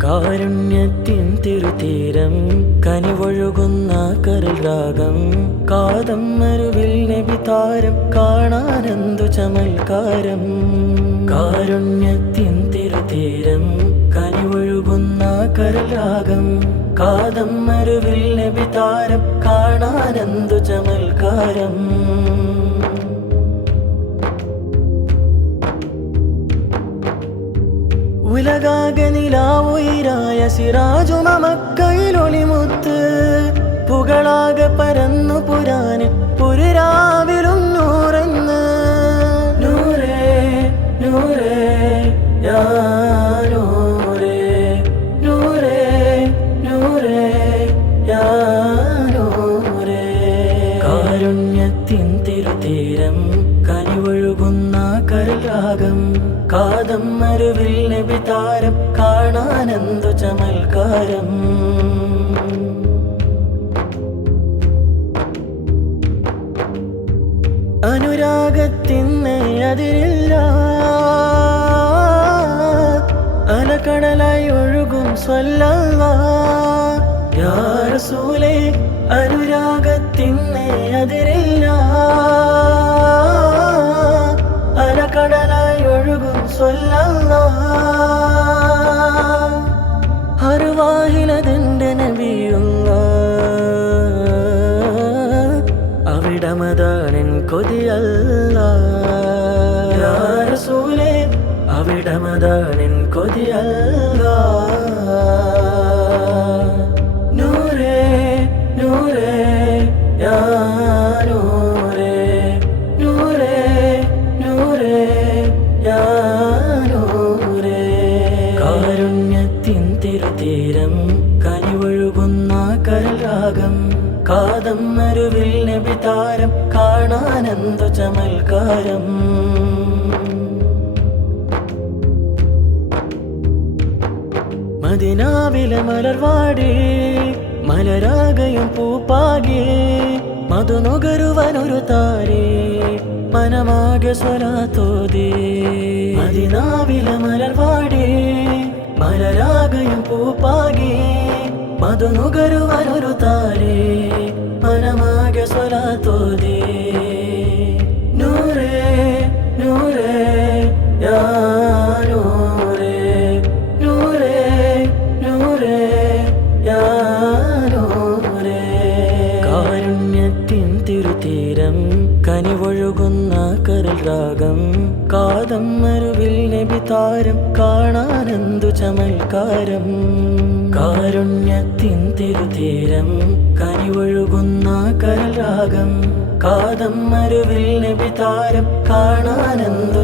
കാരുണ്യത്തിൻ തിരുതീരം കനിവൊഴുകുന്ന കരൽ രാഗം കാതം മരുവിൽ നബിതാരം കാണാനെന്തു ചമൽക്കാരം കാരുണ്യത്തിൻ തിരുതീരം കനിവൊഴുകുന്ന കരരാഗം കാതം മരുവിൽ നബിതാരം കാണാനെന്തു ചമൽക്കാരം. ഉലകാകെ നിലാവുയിരായ സിറാജു മമക്കയിലൊളിമുത്ത് പുകളാകെ പരന്നു പുരാന് പുരുരാവിലും കാരുണ്യത്തിൻ തിരുതീരം കനിവൊഴുകുന്ന കരലാകം കാതം മരുവിൽ നബിതാരം കാണാനെന്തു ചമൽക്കാരം. അനുരാഗത്തിന് അതിരില്ല അലക്കടലായി ഒഴുകും സ്വല്ലല്ലാ. റസൂലേ അനുരാഗത്തിന്നെ അതിരില്ല അലക്കടലായി ഒഴുകും സ്വല്ലല്ലാ. അറുവാഹിലതെന്റെ നബിയുള്ള അവിടമതാണെൻ കൊതിയല്ല. റസൂലേ അവിടമതാണെൻ കൊതിയല്ല. കനിവൊഴുകുന്ന കരരാഗം കാതം മരുവിൽ നബിതാരം കാണാനെന്തു ചമൽക്കാരം. മദിനാവിലെ മലർവാടി മലരാകയും മധു മധുനുകരുവനൊരു താരേ മനമാകെ സ്വലാത്തോതി മദിനാവിലെ മലർവാടി മലരാകയും പൂപ്പാകി മധുനുകരുവനൊരു താരേ മനമാകെ സ്വലാത്തോതി ತೋದೆ ನೂರೇ ನೂರೇ നൂറേ ನೂರೇ നൂറേ യാ നൂറേ കാരുണ്യത്തിൻ തിരുതീരം കനിവൊഴുകുന്ന കരൽ രാഗം കാതം മരുവിൽ നബിതാരം കാണാനെന്തു ചമൽക്കാരം കാരുണ്യത്തിൻ തിരുതീരം കനിവൊഴുകുന്ന കരരാഗം കാതം മരുവിൽ നബിതാരം കാണാനെന്തു